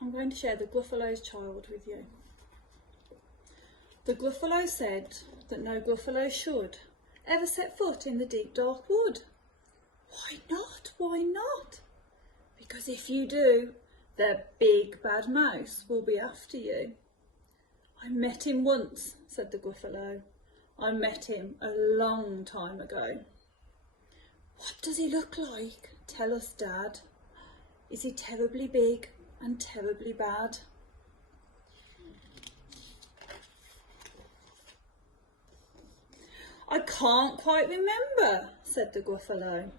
I'm going to share the Gruffalo's child with you. The Gruffalo said that no Gruffalo should ever set foot in the deep dark wood. Why not? Why not? Because if you do, the big bad mouse will be after you. I met him once, said the Gruffalo. I met him a long time ago. What does he look like? Tell us, Dad. Is he terribly big and terribly bad? I can't quite remember, said the Gruffalo.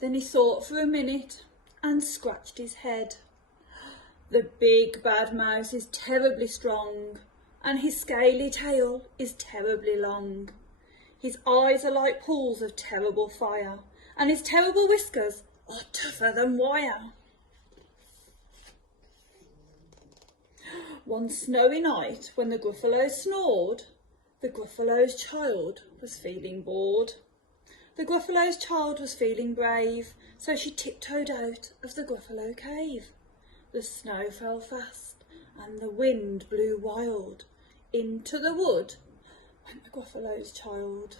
Then he thought for a minute and scratched his head. The big bad mouse is terribly strong, and his scaly tail is terribly long. His eyes are like pools of terrible fire, and his terrible whiskers are tougher than wire. One snowy night, when the Gruffalo snored, the Gruffalo's child was feeling bored. The Gruffalo's child was feeling brave, so she tiptoed out of the Gruffalo cave. The snow fell fast, and the wind blew wild. Into the wood went the Gruffalo's child.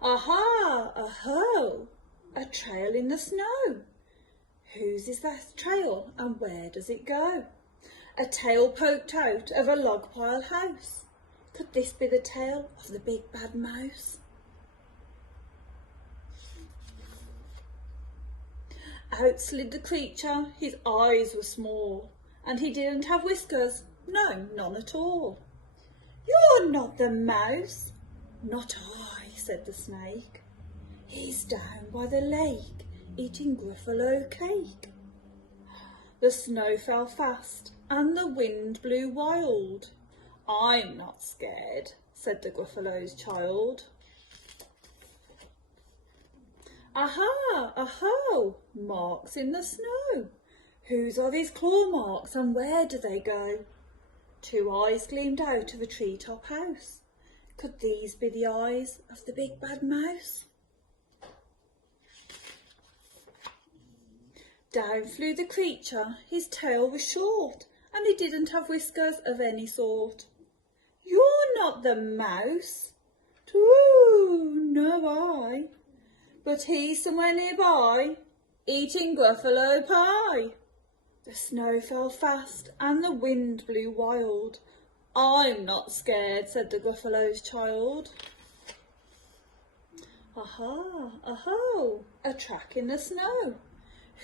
Aha! Aho! A trail in the snow. Whose is that trail, and where does it go? A tail poked out of a log pile house. Could this be the tail of the big bad mouse? Out slid the creature, his eyes were small, and he didn't have whiskers, no, none at all. You're not the mouse. Not I, said the snake. He's down by the lake, eating Gruffalo cake. The snow fell fast, and the wind blew wild. I'm not scared, said the Gruffalo's child. Aha, aho, marks in the snow. Whose are these claw marks, and where do they go? Two eyes gleamed out of a treetop house. Could these be the eyes of the big bad mouse? Down flew the creature, his tail was short, and he didn't have whiskers of any sort. You're not the mouse. True, no I. But he's somewhere nearby, eating Gruffalo pie. The snow fell fast, and the wind blew wild. I'm not scared, said the Gruffalo's child. Aha, aho, a track in the snow.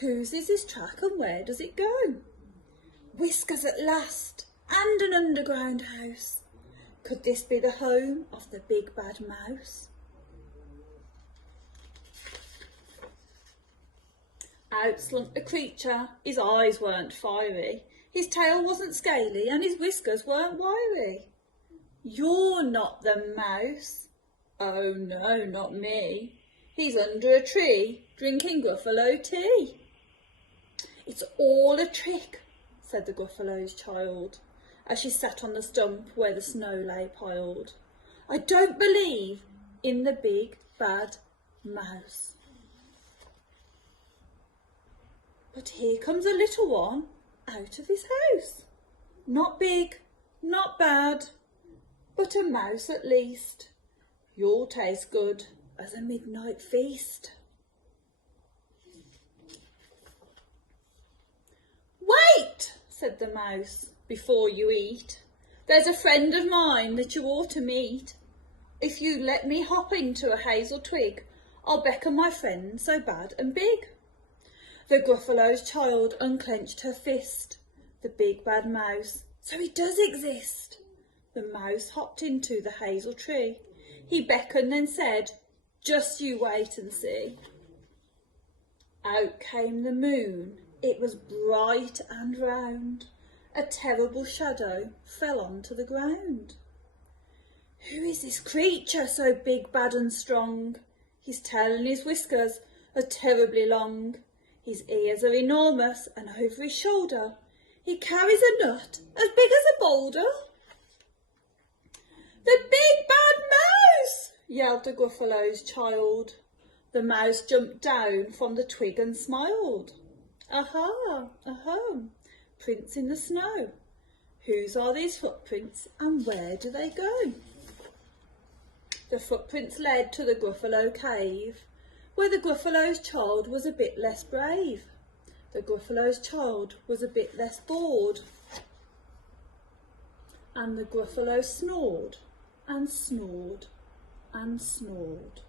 Whose is this track, and where does it go? Whiskers at last, and an underground house. Could this be the home of the big bad mouse? Out slunk the creature, his eyes weren't fiery, his tail wasn't scaly, and his whiskers weren't wiry. You're not the mouse. Oh no, not me. He's under a tree, drinking Gruffalo tea. It's all a trick, said the Gruffalo's child, as she sat on the stump where the snow lay piled. I don't believe in the big bad mouse. But here comes a little one out of his house. Not big, not bad, but a mouse at least. You'll taste good as a midnight feast. Wait, said the mouse, before you eat. There's a friend of mine that you ought to meet. If you let me hop into a hazel twig, I'll beckon my friend so bad and big. The Gruffalo's child unclenched her fist. The big bad mouse, so he does exist. The mouse hopped into the hazel tree. He beckoned and said, just you wait and see. Out came the moon. It was bright and round. A terrible shadow fell onto the ground. Who is this creature so big, bad and strong? His tail and his whiskers are terribly long. His ears are enormous, and over his shoulder he carries a nut as big as a boulder. The big bad mouse, yelled the Gruffalo's child. The mouse jumped down from the twig and smiled. Aha, aha, prints in the snow. Whose are these footprints and where do they go? The footprints led to the Gruffalo cave, where the Gruffalo's child was a bit less brave. The Gruffalo's child was a bit less bored. And the Gruffalo snored and snored and snored.